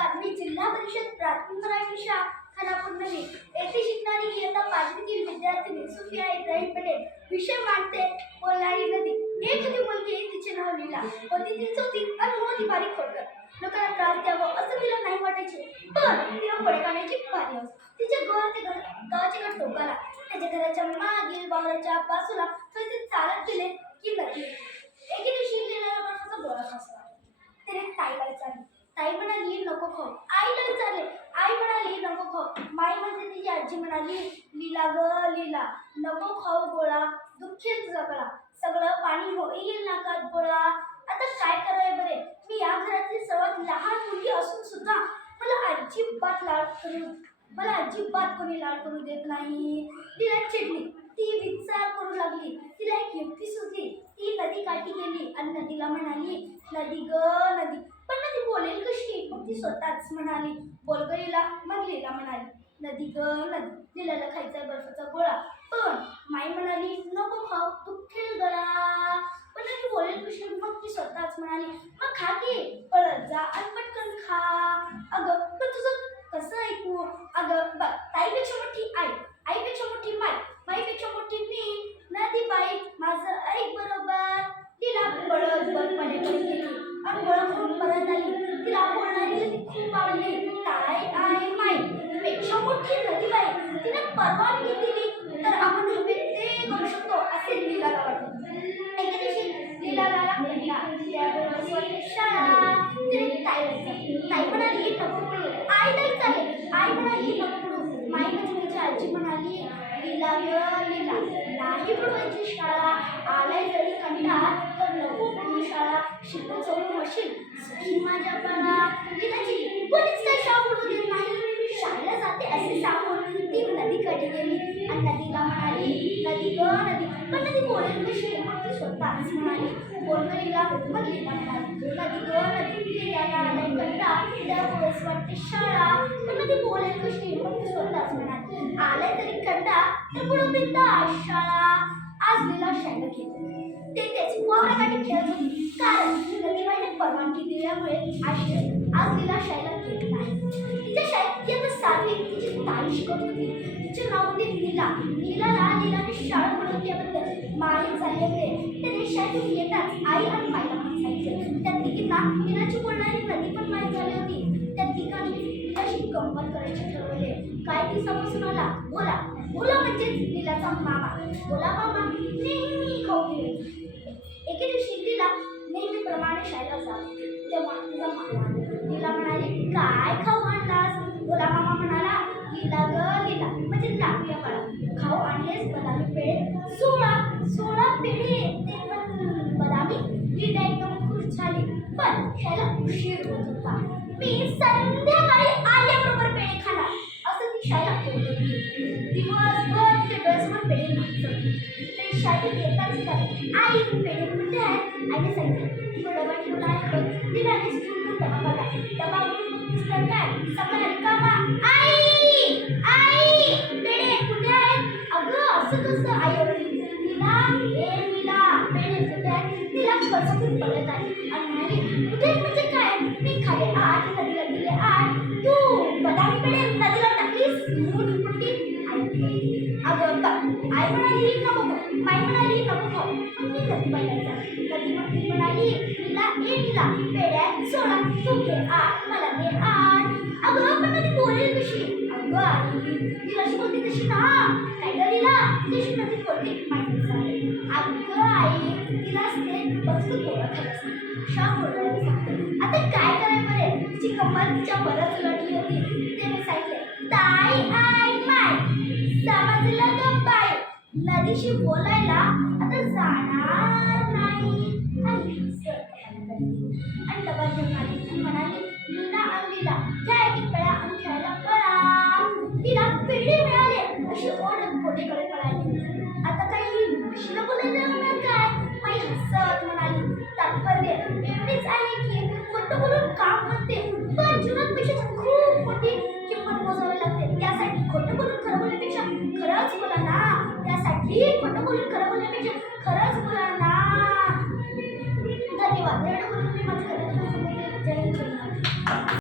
नमस्कार मी जिल्हा परिषद प्राथमिक मराठी शाळा खानापूर नवी येथे शिकणारी इयत्ता पाचवीतील विद्यार्थिनी सुफिया इब्राहिम पटेल विषय मांडते बोलणारी नदी. एक होती मुलगी तिचे नाव लीला. व तिथील चौथी आणि बारीक खोडकर. लोकांना त्रास द्यावं असं तिला नाही वाटायचे पण तिला फळे काढण्याची भारी हौस तिच्या घर घर गावाचे घर टोकाला. त्याच्या घराच्या मागील वावराच्या बाजूला थोडेसे चालत गेले की नदी. एके दिवशी लीलाला बर्फाचा गोळा खासला ताई म्हणाली नको खाऊ. आईला विचारले आई म्हणाली नको खाऊ. माई म्हणजे तिची आजी म्हणाली लीला ग लीला नको खाऊ गोळा दुःखीच जगळा सगळं पाणी होईल नाकात गोळा? आता काय करावे बरे? मी या घरातली सर्वात लहान मुलगी असून सुद्धा मला अजिबात लाड करू मला अजिबात कोणी लाड करू देत नाही. तिला चिडली ती विचार करू लागली तिला एक युक्ती सुचली. ती नदी काठी गेली आणि नदीला म्हणाली नदी ग नदी पण नदी बोलेल कशी मग ती स्वतःच म्हणाली बोल ग मग लीला म्हणाली नदी ग नदी लीलाला खायचा बर्फाचा गोळा. पण माई म्हणाली नको खाऊ तू खेळ गळा. पण ती बोलेल कशी मग ती स्वतःच म्हणाली मग खा की पळत जा आणि पटकन खा. अगं पण तुझं कसं ऐकू? अगं बघ ताईपेक्षा मोठी आई आईपेक्षा मोठी माई माईपेक्षा मोठी मी नदी बाई माझं ऐक बरोबर तिला पळत बर्फाने पडत गेली आणि बळत होऊन परत आली तिला बोलणारी नदी खूप आवडली ताई आई माई पेक्षा मोठी नदी बाई तिने परवानगी दिली तर आपण हवे ते करू शकतो असे लीलाला वाटले एके दिवशी लीलाला भेटला त्याबरोबर स्वतः शाळा तिने ताईला विचारले. ताई म्हणाली नको पडू आई नाही चालेल आई म्हणाली नको पडू माई म्हणजे तिची आजी म्हणाली लीला ग लीला नाही बुडवायची शाळा आलाय जरी कंटाळ तर नको बुडवू शाळा शिकत जाऊन मशीन सुखी माझ्या बाळा लीलाची कोणीच काही शाळा बुडवू देत नाही. शाळेला जाते असे सांगून ती नदीकडे गेली. आणि नदीला म्हणाली नदी ग नदी. पण नदी बोलेल कशी मग ती म्हणाली. बोल ग लीला मग लीला नदी ग नदी लीलाला आलाय कंटाळ वाटते शाळा. पण मध्ये बोलेल कशी मग ती स्वतःच म्हणाली. आलाय तरी कंटाळ तर पुढं बिंदास शाळा. आज दिला शाळा घेतो ते तेच वावराकाठी खेळत होती. कारण नदीबाईने परवानगी दिल्यामुळे आश्रय आज दिला शाळेला गेली नाही. तिच्या शाळेत ती आता सातवी तिची ताई शिकत होती. तिचे नाव होते नीला नीलाला नीलाने शाळा त्याबद्दल माहीत झाले होते. त्याने घरी येताच आई आणि माईला माहीत त्या तिघींना नीलाची बोलणारी नदी पण माहीत झाली होती. त्या तिघांनी तिच्याशी गंमत करायचे ठरवले. काही दिवसापासून आला बोला बोला म्हणजेच नीलाचा मामा. बोला मामा नेहमी खाऊ घ्यायची एके दिवशी तिला नेहमीप्रमाणे शाळेला जात. तेव्हा तिचा मामा आला. म्हणाली म्हणाले काय खाऊ आणलास? बोला मामा म्हणाला लीला ग लीला म्हणजे लाकड्या पण ह्याला उशीर होत होता. मी संध्याकाळी आल्याबरोबर पेढे खाणार असं ती शाळेला बोलत होती दिवसभर ते डोळ्यासमोर पेढे ते शाळेत येताच विचारले आई पेढे कुठे आहे आईने सांगितलं तो डबा ठेवला आहे बघ. तिने आधी स्कूलकडून डबा बघा. डबा उघडून पुस्तक काय सगळं रिकामा. आई! आई! पेढे कुठे आहेत? अगं असं कसं? आई ओरडली तिला ए तिला पेढे कुठे आहेत? तिला कसं बघत आहे मी नदीबाईला विचारले. नदी मग म्हणाली ए नीला पेढ्यात सोडा. तू आठ मला दे आठ. अगं पण नदी बोलेल कशी? अगं आई ती कशी बोलते तशी ना. काय गं नीला तशी नदी बोलते माहिती सांगते अगं आई तिला असते. फक्त गोळा खायचं शाम बोलण्याला सांगते. आता काय करायचं बरे? तिची कमाल तिच्या बरंच लढली होती. ते मी सांगितले. ताई आई माय समजलं ग बाई. नदीशी बोलायला आता जाणार लागते पण जीवनापेक्षा खूप मोठी किंमत मोजावी लागते. त्यासाठी खोटं बोलून खरं बोलण्यापेक्षा खरंच बोला ना. त्यासाठी खोटं बोलून खरं बोलण्यापेक्षा